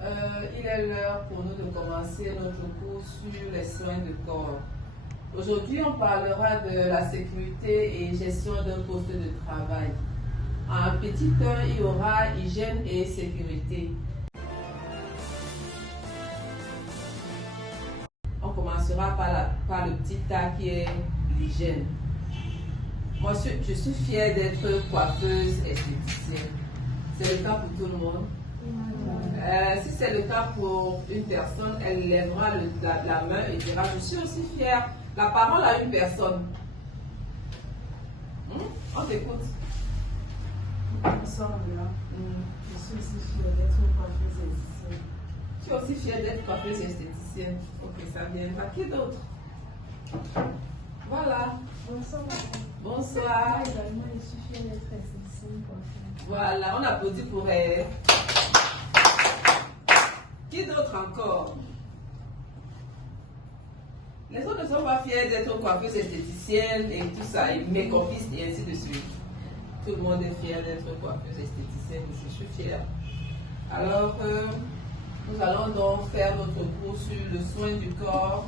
Il est l'heure pour nous de commencer notre cours sur les soins de corps. Aujourd'hui, on parlera de la sécurité et gestion d'un poste de travail. En petit 1, il y aura hygiène et sécurité. On commencera par le petit A qui est l'hygiène. Moi, je suis fière d'être coiffeuse esthéticienne. C'est le cas pour tout le monde. Si c'est le cas pour une personne, elle lèvera la main et dira « Je suis aussi fière ». La parole à une personne. On t'écoute. Bonsoir, là. Je suis aussi fière d'être coiffeuse esthéticienne. Tu es aussi fière d'être coiffeuse esthéticienne. Ok, ça viendra. Qui d'autre? Voilà. Bonsoir, madame. Bonsoir. Moi également, je suis fière d'être esthéticienne coiffeuse. Voilà, on applaudit pour elle. Qui d'autre encore? Les autres ne sont pas fiers d'être coiffeuse esthéticienne et tout ça, et make-upiste et ainsi de suite. Tout le monde est fier d'être coiffeuse esthéticienne, je suis fière. Alors, nous allons donc faire notre cours sur le soin du corps,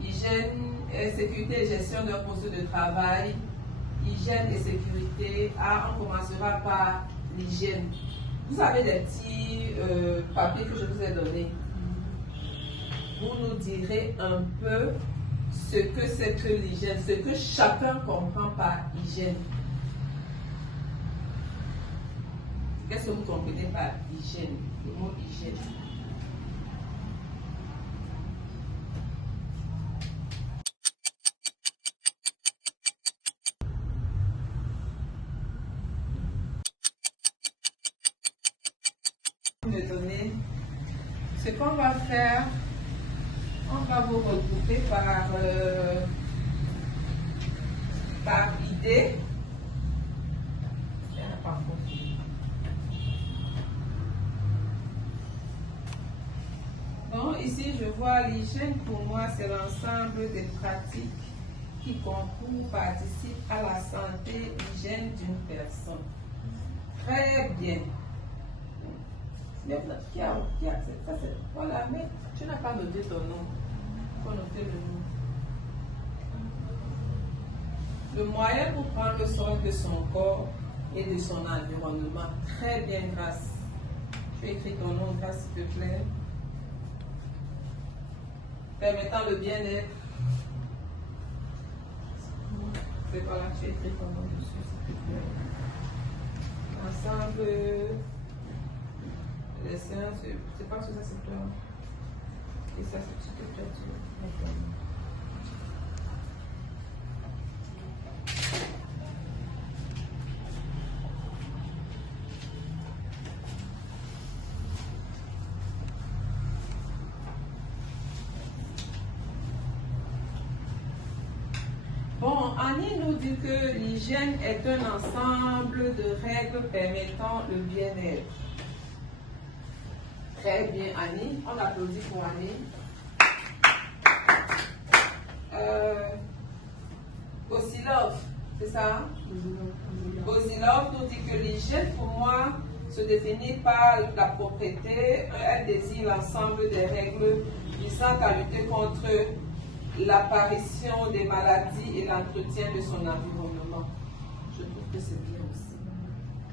hygiène et sécurité et gestion d'un poste de travail, hygiène et sécurité. On commencera par l'hygiène. Vous avez des petits papiers que je vous ai donnés. Vous nous direz un peu ce que c'est que l'hygiène, ce que chacun comprend par hygiène. Qu'est-ce que vous comprenez par hygiène, le mot hygiène? Me donner ce qu'on va faire. On va vous regrouper par idée. Bon, ici je vois l'hygiène pour moi, c'est l'ensemble des pratiques qui concourent, participent à la santé et hygiène d'une personne. Très bien. Mais voilà, mais tu n'as pas noté ton nom. Il faut noter le nom. Le moyen pour prendre soin de son corps et de son environnement. Très bien, Grâce. Tu écris ton nom, Grâce, s'il te plaît. Permettant le bien-être. C'est voilà, tu écris ton nom dessus, s'il te plaît. Ensemble. Les séances, c'est pas que ça c'est toi. Et ça c'est tout que tu Bon, Annie nous dit que l'hygiène est un ensemble de règles permettant le bien-être. Très bien, Annie. On applaudit pour Annie. Osilov, c'est ça? Osilov nous dit que l'hygiène, pour moi, se définit par la propriété. Elle désigne l'ensemble des règles visant à lutter contre l'apparition des maladies et l'entretien de son environnement. Je trouve que c'est bien aussi.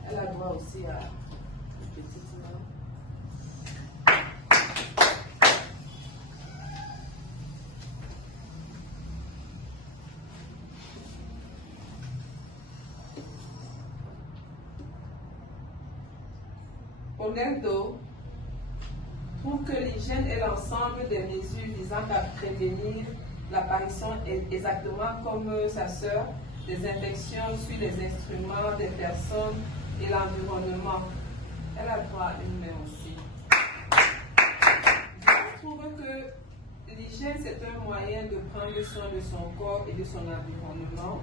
Elle a droit aussi à une petite main. Ponendo trouve que l'hygiène est l'ensemble des mesures visant à prévenir l'apparition, exactement comme sa sœur, des infections sur les instruments des personnes et l'environnement. Elle a droit à une main aussi. Je trouve que l'hygiène, c'est un moyen de prendre soin de son corps et de son environnement.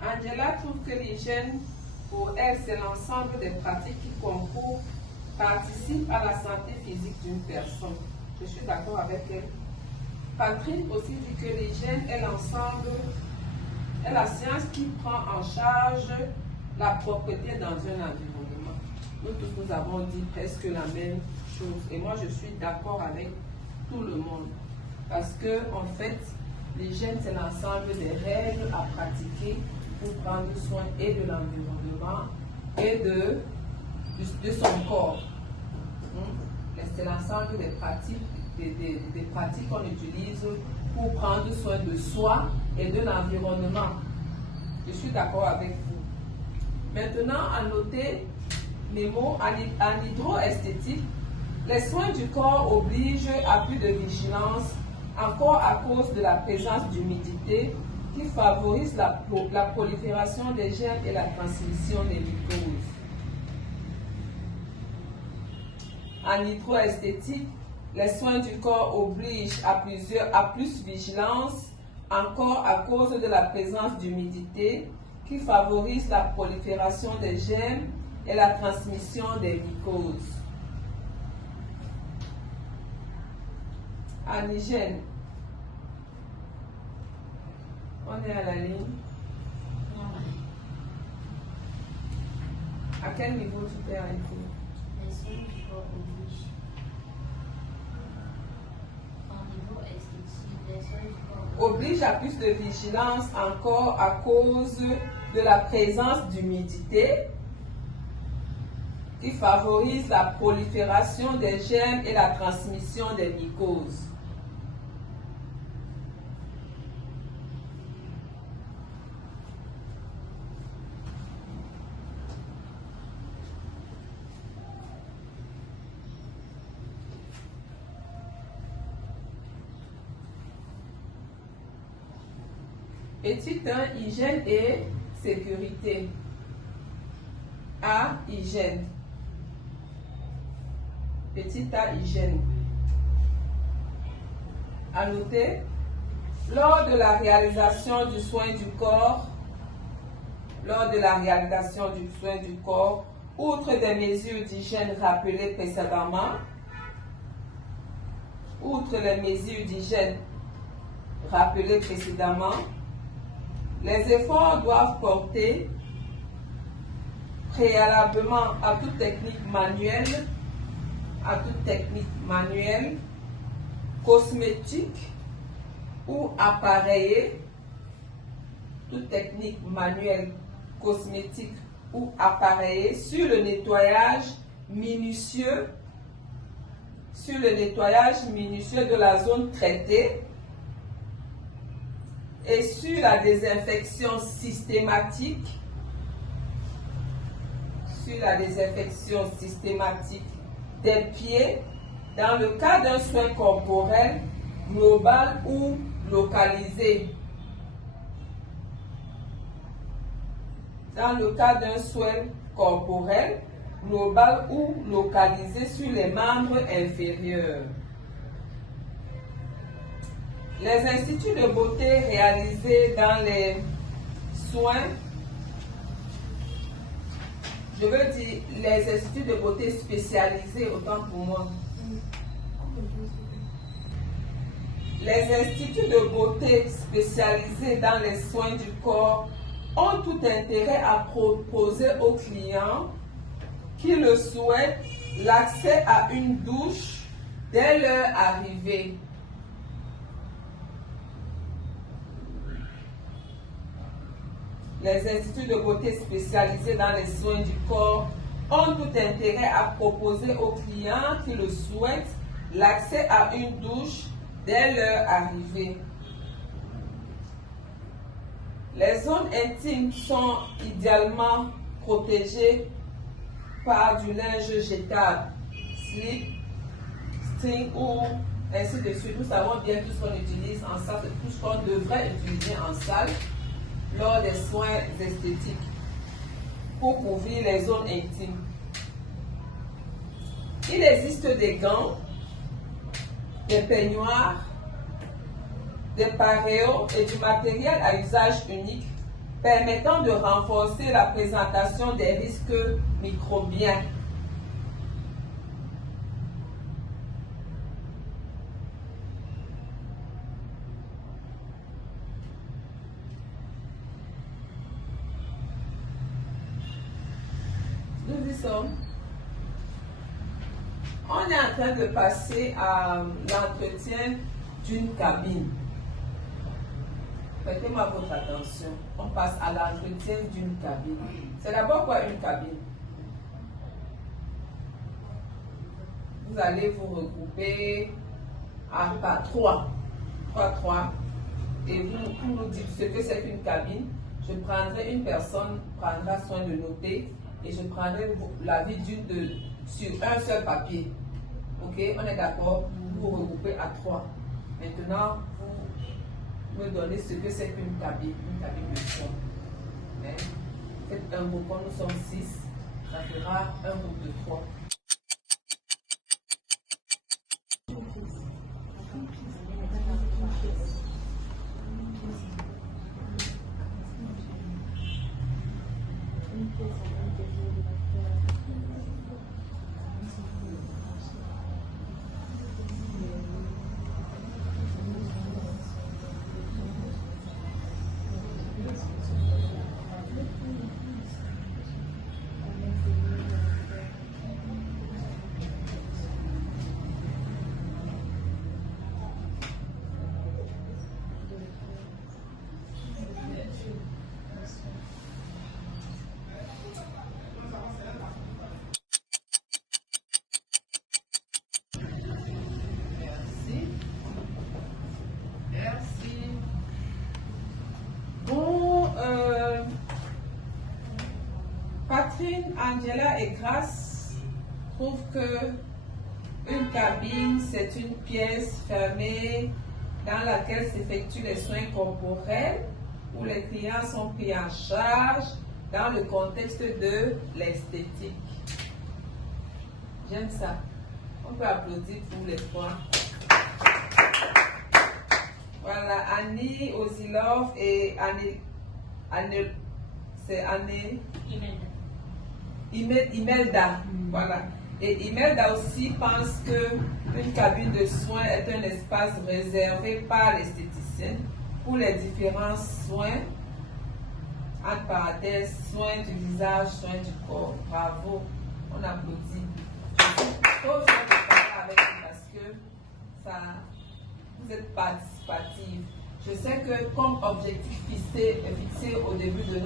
Angela trouve que l'hygiène, pour elle, c'est l'ensemble des pratiques qui concourent, participent à la santé physique d'une personne. Je suis d'accord avec elle. Patrick aussi dit que l'hygiène est l'ensemble, est la science qui prend en charge la propreté dans un environnement. Nous tous, nous avons dit presque la même chose. Et moi, je suis d'accord avec tout le monde. Parce que, en fait, l'hygiène, c'est l'ensemble des règles à pratiquer pour prendre soin et de l'environnement et de son corps. C'est l'ensemble des pratiques, des pratiques qu'on utilise pour prendre soin de soi et de l'environnement. Je suis d'accord avec vous. Maintenant, à noter mes mots en hydroesthétique, les soins du corps obligent à plus de vigilance, encore à cause de la présence d'humidité qui favorise la prolifération des germes et la transmission des mycoses. En hydroesthétique, les soins du corps obligent à plus vigilance, encore à cause de la présence d'humidité qui favorise la prolifération des germes et la transmission des mycoses. En hygiène, on est à la ligne. À quel niveau tu t'es arrêté? Les soins du corps obligent. En niveau esthétique, les soins du corps Oblige à plus de vigilance encore à cause de la présence d'humidité qui favorise la prolifération des germes et la transmission des mycoses. Étude 1, hygiène et sécurité. A, hygiène. Petit a, hygiène. À noter, lors de la réalisation du soin du corps, outre des mesures d'hygiène rappelées précédemment, les efforts doivent porter préalablement à toute technique manuelle, cosmétique ou appareillée, sur le nettoyage minutieux de la zone traitée et sur la désinfection systématique des pieds dans le cas d'un soin corporel global ou localisé. Sur les membres inférieurs. Les instituts de beauté réalisés dans les soins, je veux dire les instituts de beauté spécialisés, autant pour moi. Les instituts de beauté spécialisés dans les soins du corps ont tout intérêt à proposer aux clients qui le souhaitent l'accès à une douche dès leur arrivée. Les instituts de beauté spécialisés dans les soins du corps ont tout intérêt à proposer aux clients qui le souhaitent l'accès à une douche dès leur arrivée. Les zones intimes sont idéalement protégées par du linge jetable, slip, string ou ainsi de suite. Nous savons bien tout ce qu'on utilise en salle, tout ce qu'on devrait utiliser en salle lors des soins esthétiques pour couvrir les zones intimes. Il existe des gants, des peignoirs, des paréos et du matériel à usage unique permettant de renforcer la présentation des risques microbiens. Nous y sommes. on est en train de passer à l'entretien d'une cabine. Prêtez-moi votre attention. On passe à l'entretien d'une cabine. C'est d'abord quoi une cabine? Vous allez vous regrouper à trois. Et vous nous dites ce que c'est qu'une cabine. Je prendrai une personne, prendra soin de noter et je prendrai l'avis d'une sur un seul papier. Ok, on est d'accord? Vous vous regroupez à 3. Maintenant, vous me donnez ce que c'est qu'une cabine de son. Faites un groupe, quand nous sommes 6, ça fera un groupe de 3. Catherine, Angela et Grace trouvent que une cabine, c'est une pièce fermée dans laquelle s'effectuent les soins corporels où les clients sont pris en charge dans le contexte de l'esthétique. J'aime ça. On peut applaudir pour les trois. Voilà, Annie Ozilov et Imelda. Voilà. Et Imelda aussi pense qu'une cabine de soins est un espace réservé par l'esthéticienne pour les différents soins, entre parenthèses, soins du visage, soins du corps. Bravo, on applaudit. Je suis trop fière de parler avec vous parce que vous êtes participative. Je sais que comme objectif fixé au début de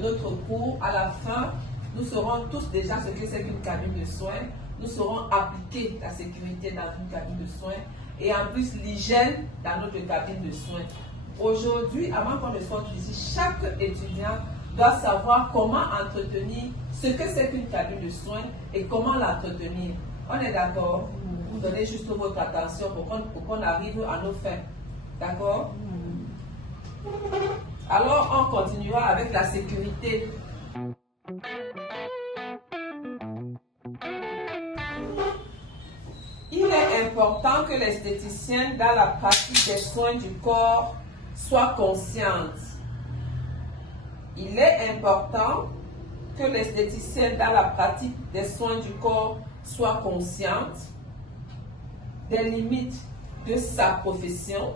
notre cours, à la fin, nous saurons tous déjà ce que c'est qu'une cabine de soins. Nous saurons appliquer la sécurité dans une cabine de soins et en plus l'hygiène dans notre cabine de soins. Aujourd'hui, avant qu'on ne sorte d'ici, chaque étudiant doit savoir comment entretenir ce que c'est qu'une cabine de soins et comment l'entretenir. On est d'accord? Vous donnez juste votre attention pour qu'on arrive à nos fins. D'accord? Alors, on continuera avec la sécurité. Il est important que l'esthéticienne, dans la pratique des soins du corps, soit consciente. Il est important que l'esthéticienne, dans la pratique des soins du corps, soit consciente des limites de sa profession.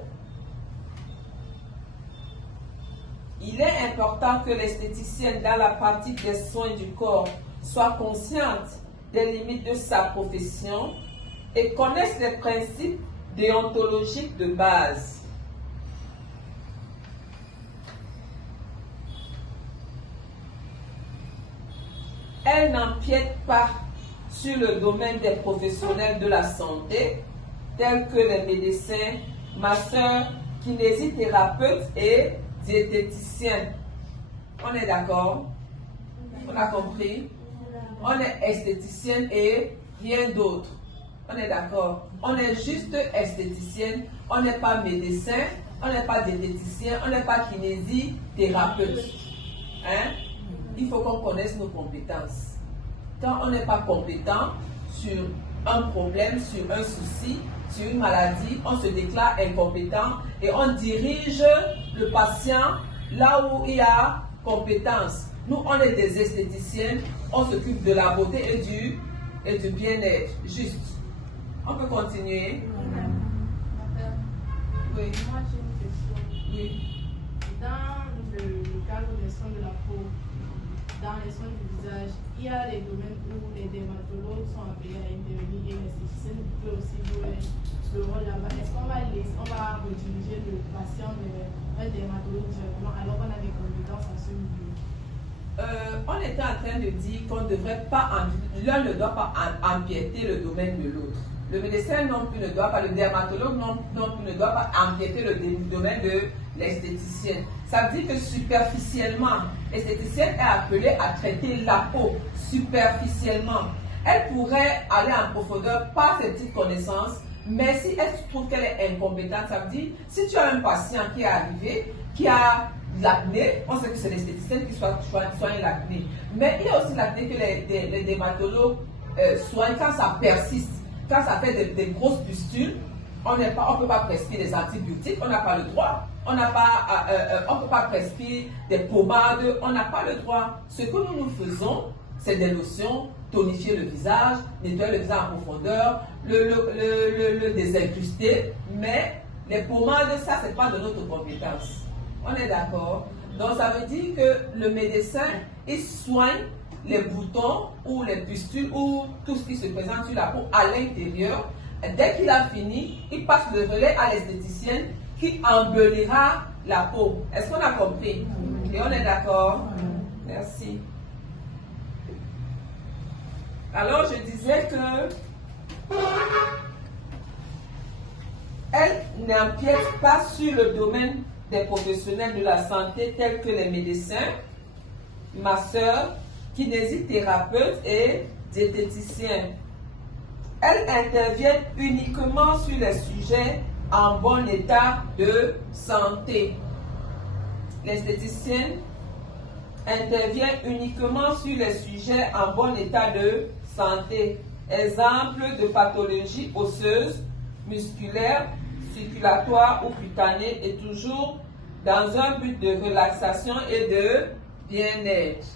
Il est important que l'esthéticienne, dans la pratique des soins du corps, soit consciente des limites de sa profession et connaisse les principes déontologiques de base. Elle n'empiète pas sur le domaine des professionnels de la santé, tels que les médecins, masseurs, kinésithérapeutes et diététiciens. On est d'accord? On a compris? On est esthéticienne et rien d'autre. On est d'accord? On est juste esthéticienne, on n'est pas médecin, on n'est pas diététicien, on n'est pas kinésithérapeute. Hein? Il faut qu'on connaisse nos compétences. Quand on n'est pas compétent sur un problème, sur un souci, sur une maladie, on se déclare incompétent et on dirige le patient là où il y a compétence. Nous, on est des esthéticiennes, on s'occupe de la beauté et du bien-être. Juste. On peut continuer? Oui. Moi, j'ai une question. Oui. Dans le cadre des soins de la peau, dans les soins du visage, il y a les domaines où les dermatologues sont appelés à intervenir et l'esthéticienne peut aussi jouer le rôle là-bas. Est-ce qu'on va rediriger le patient vers un dermatologue directement alors qu'on a des compétences à ce niveau? On était en train de dire qu'on ne devrait pas, l'un ne doit pas empiéter le domaine de l'autre. Le médecin non plus ne doit pas, le dermatologue non plus ne doit pas empiéter le domaine de l'esthéticienne. Ça veut dire que superficiellement, l'esthéticienne est appelée à traiter la peau superficiellement. Elle pourrait aller en profondeur par ses petites connaissances, mais si elle trouve qu'elle est incompétente, ça veut dire, si tu as un patient qui est arrivé, qui a l'acné, on sait que c'est l'esthéticienne qui soigne l'acné. Mais il y a aussi l'acné que les dermatologues soignent quand ça persiste, quand ça fait des grosses pustules. On ne peut pas prescrire des antibiotiques, on n'a pas le droit. On ne peut pas prescrire des pommades, on n'a pas le droit. Ce que nous faisons, c'est des lotions, tonifier le visage, nettoyer le visage en profondeur, le désincruster. Mais les pommades, ça, ce n'est pas de notre compétence. On est d'accord? Donc, ça veut dire que le médecin, il soigne les boutons ou les pustules ou tout ce qui se présente sur la peau à l'intérieur. Dès qu'il a fini, il passe le relais à l'esthéticienne qui embellira la peau. Est-ce qu'on a compris? Et on est d'accord? Merci. Alors, je disais que elle n'empiète pas sur le domaine des professionnels de la santé tels que les médecins, masseurs, kinésithérapeutes et diététiciens. Elle intervient uniquement sur les sujets en bon état de santé. L'esthéticienne intervient uniquement sur les sujets en bon état de santé. Exemple de pathologie osseuse, musculaire, circulatoire ou cutanée et toujours dans un but de relaxation et de bien-être.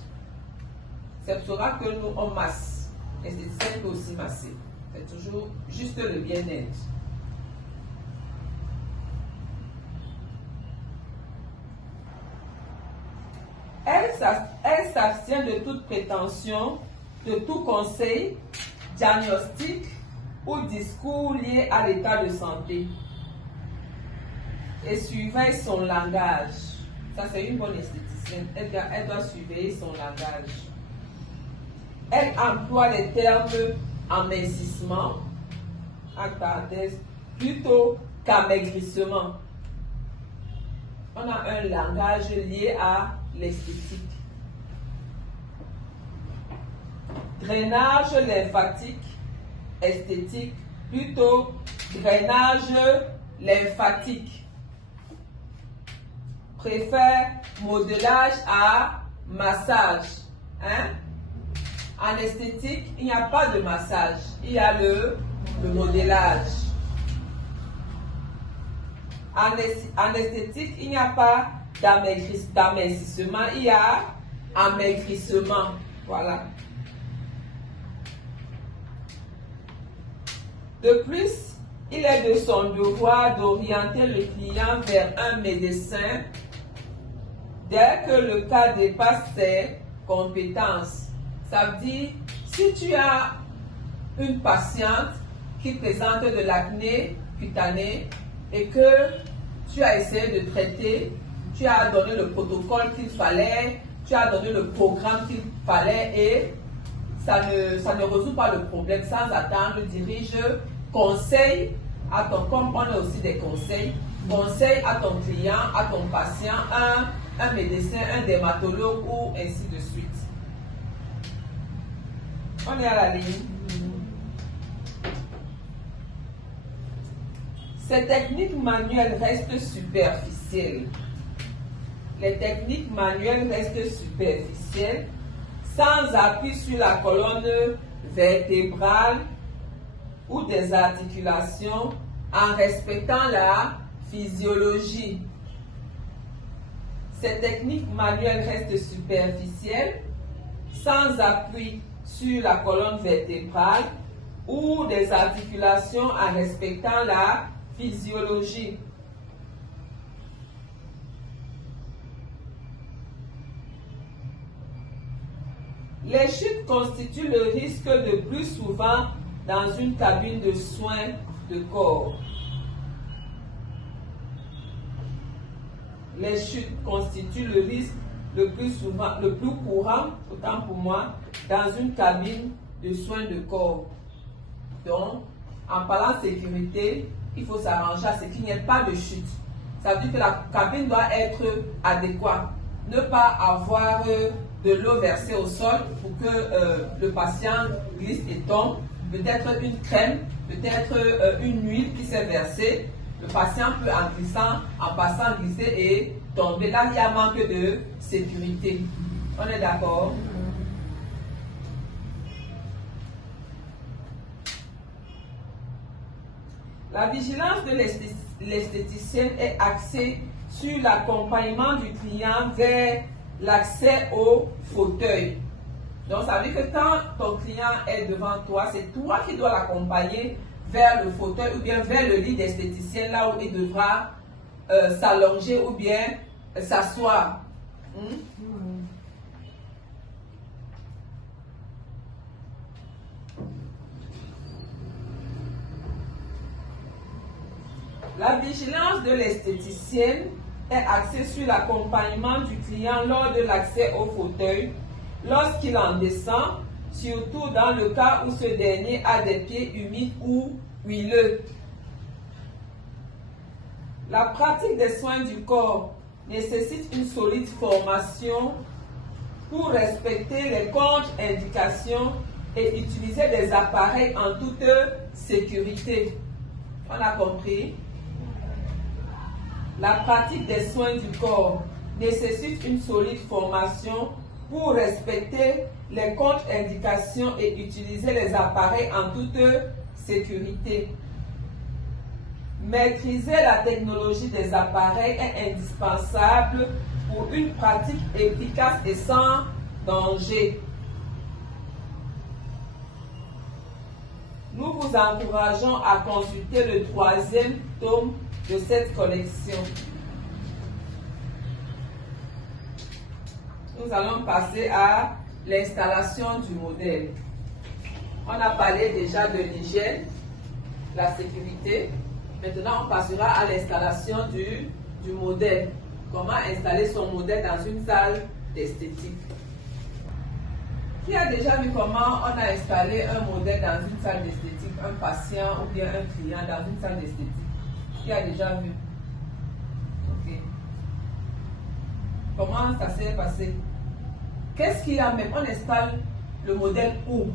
C'est pour ça que nous, on masse. L'esthéticienne peut aussi masser. C'est toujours juste le bien-être. Elle s'abstient de toute prétention, de tout conseil, diagnostic ou discours lié à l'état de santé. Et surveille son langage. Ça, c'est une bonne esthéticienne. Elle doit surveiller son langage. Elle emploie les termes amincissement, entre parenthèses, plutôt qu'amaigrissement. On a un langage lié à l'esthétique. Drainage lymphatique, esthétique, plutôt drainage lymphatique. Préfère modelage à massage. Hein? En esthétique, il n'y a pas de massage, il y a le modélage. En esthétique, il n'y a pas d'amincissement, il y a amaigrissement. Voilà. De plus, il est de son devoir d'orienter le client vers un médecin dès que le cas dépasse ses compétences. Ça veut dire, si tu as une patiente qui présente de l'acné cutané et que tu as essayé de traiter, tu as donné le protocole qu'il fallait, tu as donné le programme qu'il fallait et ça ne résout pas le problème sans attendre, dirige conseil à ton, comme on a aussi des conseils, conseil à ton client, à ton patient, un médecin, un dermatologue ou ainsi de suite. On est à la ligne. Ces techniques manuelles restent superficielles. Les techniques manuelles restent superficielles, sans appui sur la colonne vertébrale ou des articulations, en respectant la physiologie. Ces techniques manuelles restent superficielles, sans appui sur la colonne vertébrale ou des articulations en respectant la physiologie. Les chutes constituent le risque le plus souvent dans une cabine de soins de corps. Les chutes constituent le risque le plus courant, autant pour moi, dans une cabine de soins de corps. Donc, en parlant de sécurité, il faut s'arranger à ce qu'il n'y ait pas de chute. Ça veut dire que la cabine doit être adéquate. Ne pas avoir de l'eau versée au sol pour que le patient glisse et tombe. Peut-être une crème, peut-être une huile qui s'est versée. Le patient peut, en glissant, en passant, glisser et tomber. Là, il y a un manque de sécurité. On est d'accord? La vigilance de l'esthéticienne est axée sur l'accompagnement du client vers l'accès au fauteuil. Donc, ça veut dire que quand ton client est devant toi, c'est toi qui dois l'accompagner vers le fauteuil ou bien vers le lit d'esthéticienne, là où il devra s'allonger ou bien s'asseoir. La vigilance de l'esthéticienne est axée sur l'accompagnement du client lors de l'accès au fauteuil, lorsqu'il en descend, surtout dans le cas où ce dernier a des pieds humides ou huileux. La pratique des soins du corps nécessite une solide formation pour respecter les contre-indications et utiliser des appareils en toute sécurité. On a compris? La pratique des soins du corps nécessite une solide formation pour respecter les contre-indications et utiliser les appareils en toute sécurité. Maîtriser la technologie des appareils est indispensable pour une pratique efficace et sans danger. Nous vous encourageons à consulter le 3e tome de cette collection. Nous allons passer à l'installation du modèle. On a parlé déjà de l'hygiène, la sécurité. Maintenant, on passera à l'installation du modèle. Comment installer son modèle dans une salle d'esthétique. Qui a déjà vu comment on a installé un modèle dans une salle d'esthétique, un patient ou bien un client dans une salle d'esthétique? Qui a déjà vu? Ok. Comment ça s'est passé? Qu'est-ce qu'il y a même? On installe le modèle où?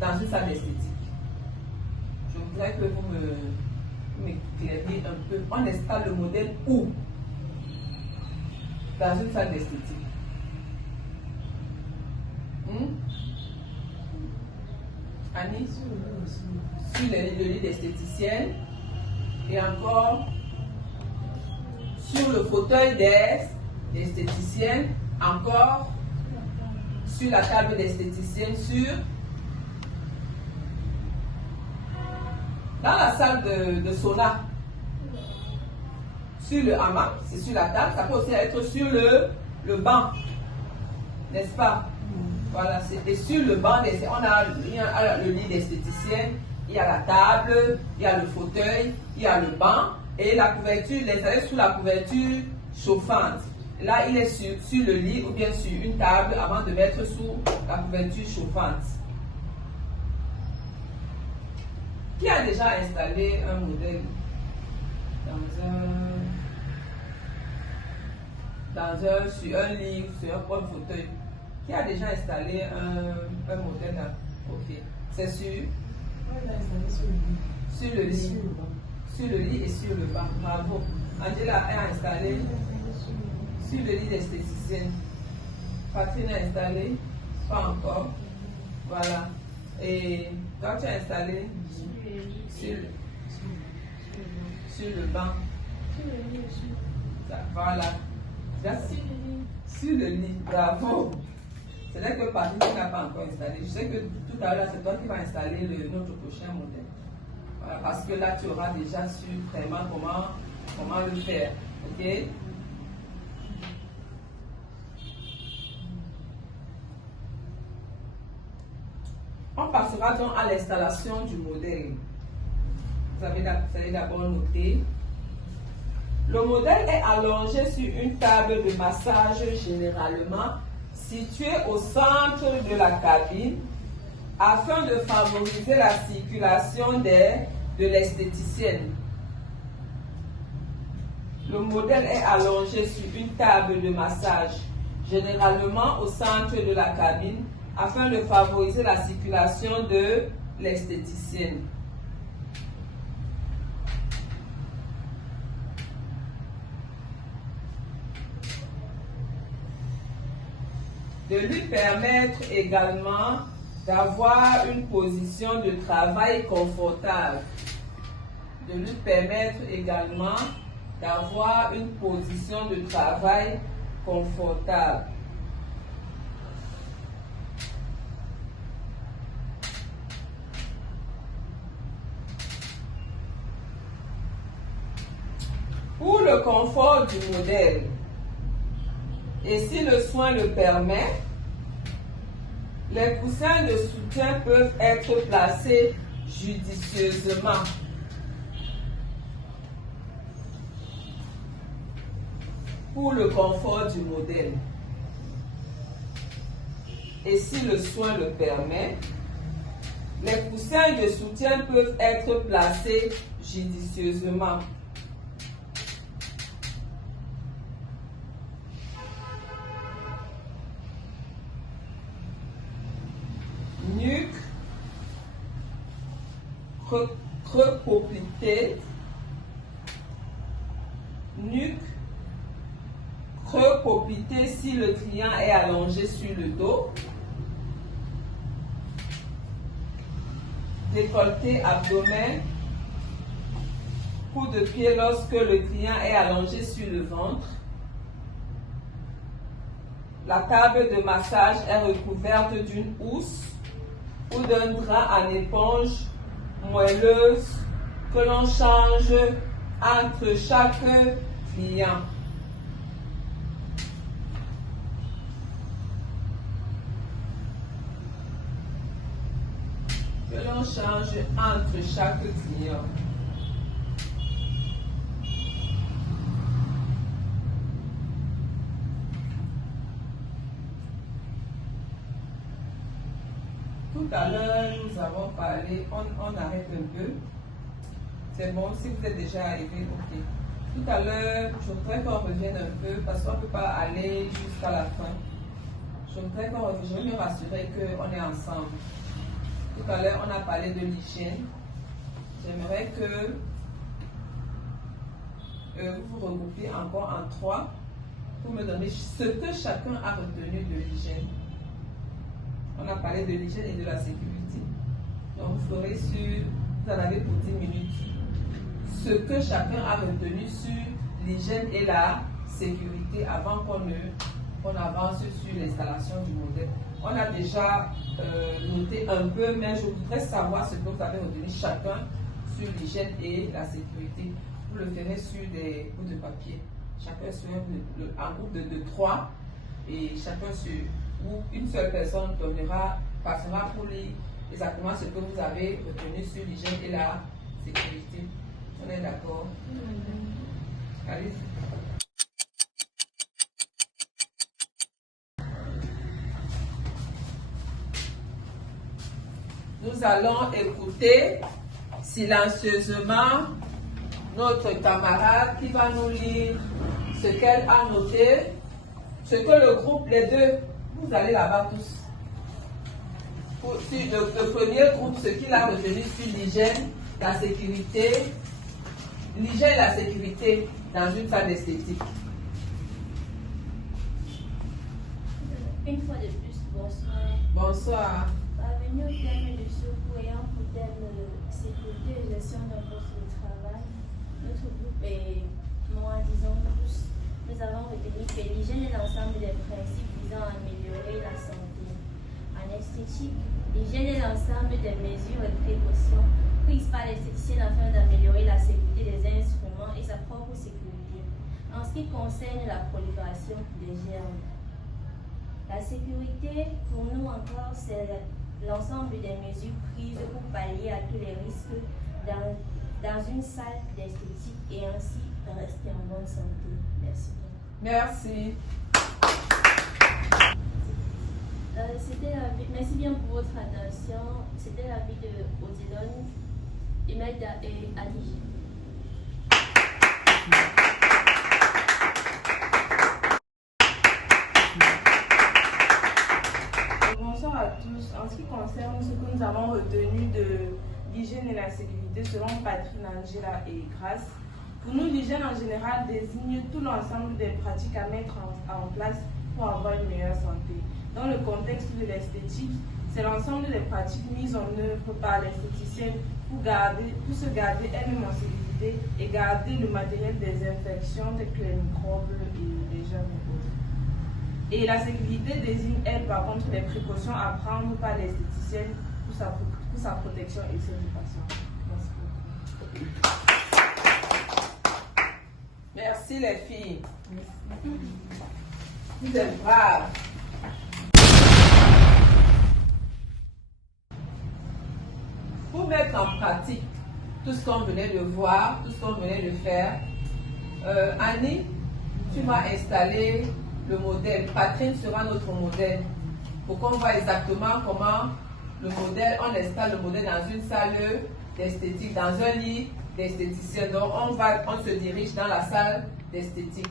Dans une salle d'esthétique. Je voudrais que vous m'éclairiez un peu. On installe le modèle où? Dans une salle d'esthétique. Annie? Sur le lit d'esthéticienne. Et encore sur le fauteuil d'esthéticienne. Encore sur la table d'esthéticienne. Dans la salle de sauna. Sur le hamac, c'est sur la table. Ça peut aussi être sur le banc. N'est-ce pas? Voilà, et sur le banc, on a le lit d'esthéticienne, il y a la table, il y a le fauteuil, il y a le banc, et la couverture, il est sous la couverture chauffante. Là, il est sur le lit ou bien sur une table avant de mettre sous la couverture chauffante. Qui a déjà installé un modèle sur un lit, sur un fauteuil? Qui a déjà installé un modèle là? Ok. C'est sur le lit. Sur le lit et sur le banc. Bravo. Angela a installé sur le lit d'esthéticienne. Patrine a installé? Pas encore. Voilà. Et toi, tu as installé sur le banc. Voilà. Sur le lit. Bravo. C'est là que Patrick n'a pas encore installé. Je sais que tout à l'heure, c'est toi qui vas installer notre prochain modèle. Voilà, parce que là, tu auras déjà su vraiment comment le faire. OK? procédera donc à l'installation du modèle. Vous allez d'abord noter. Le modèle est allongé sur une table de massage généralement située au centre de la cabine afin de favoriser la circulation d'air de l'esthéticienne. Le modèle est allongé sur une table de massage, généralement au centre de la cabine, afin de favoriser la circulation de l'esthéticienne. De lui permettre également d'avoir une position de travail confortable. De lui permettre également d'avoir une position de travail confortable. Pour le confort du modèle, et si le soin le permet, les coussins de soutien peuvent être placés judicieusement. Pour le confort du modèle. Et si le soin le permet, les coussins de soutien peuvent être placés judicieusement. Nuque, creux poplité, nuque, creux poplité si le client est allongé sur le dos, décolleté abdomen, coup de pied lorsque le client est allongé sur le ventre. La table de massage est recouverte d'une housse ou d'un drap en éponge moelleuse que l'on change entre chaque client. Que l'on change entre chaque client. Tout à l'heure, nous avons parlé, on arrête un peu. C'est bon, si vous êtes déjà arrivé, ok. Tout à l'heure, je voudrais qu'on revienne un peu parce qu'on ne peut pas aller jusqu'à la fin. Je voudrais me rassurer qu'on est ensemble. Tout à l'heure, on a parlé de l'hygiène. J'aimerais que vous vous regroupiez encore en 3 pour me donner ce que chacun a retenu de l'hygiène. On a parlé de l'hygiène et de la sécurité. Donc, vous ferez vous en avez pour 10 minutes. Ce que chacun a retenu sur l'hygiène et la sécurité avant qu'on avance sur l'installation du modèle. On a déjà noté un peu, mais je voudrais savoir ce que vous avez retenu chacun sur l'hygiène et la sécurité. Vous le ferez sur des bouts de papier. Chacun sur un groupe de 3 et chacun sur où une seule personne passera pour lire exactement ce que vous avez retenu sur l'hygiène et la sécurité. On est d'accord? Allez. Nous allons écouter silencieusement notre camarade qui va nous lire ce qu'elle a noté, ce que le groupe, les deux, vous allez là-bas tous. Le premier groupe, ce qu'il a retenu sur l'hygiène, la sécurité, l'hygiène et la sécurité dans une salle d'esthétique. Une fois de plus, bonsoir. Bonsoir. Parvenu au thème de ce voyant pour thème sécurité et gestion d'un poste de travail, notre groupe et moi, disons tous, nous avons retenu que l'hygiène est l'ensemble des principes visant à améliorer la santé. En esthétique, l'hygiène est l'ensemble des mesures et précautions prises par l'esthéticienne afin d'améliorer la sécurité des instruments et sa propre sécurité. En ce qui concerne la prolifération des germes, la sécurité, pour nous encore, c'est l'ensemble des mesures prises pour pallier à tous les risques dans une salle d'esthétique et ainsi rester en bonne santé. Merci. Merci. Merci bien pour votre attention. C'était l'avis de Odilon, Imelda et Annie. Bonsoir à tous. En ce qui concerne ce que nous avons retenu de l'hygiène et la sécurité selon Patrine, Angela et Grace, pour nous, l'hygiène en général désigne tout l'ensemble des pratiques à mettre en place pour avoir une meilleure santé. Dans le contexte de l'esthétique, c'est l'ensemble des pratiques mises en œuvre par l'esthéticienne pour se garder elle-même en sécurité et garder le matériel des infections telles que les microbes et les germes et autres. Et la sécurité désigne, elle, par contre, les précautions à prendre par l'esthéticienne pour sa protection et celle du patient. Merci beaucoup. Merci les filles. Vous êtes braves. Pour mettre en pratique tout ce qu'on venait de voir, tout ce qu'on venait de faire, Annie, tu vas installer le modèle. Patrine sera notre modèle pour qu'on voit exactement comment le modèle, on installe le modèle dans une salle d'esthétique, dans un lit d'esthéticien. Donc on se dirige dans la salle d'esthétique.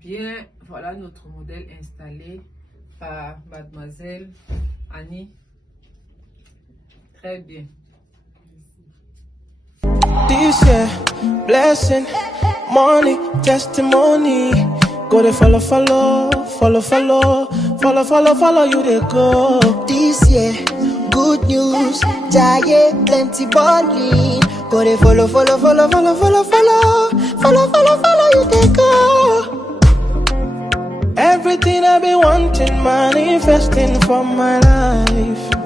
Bien, voilà notre modèle installé par mademoiselle Annie. Très bien. This year, blessing, money, testimony. Go to follow, you they go. This year, good news, giant, plenty balling. Go to follow, you they go. Everything I've been wanting, manifesting for my life.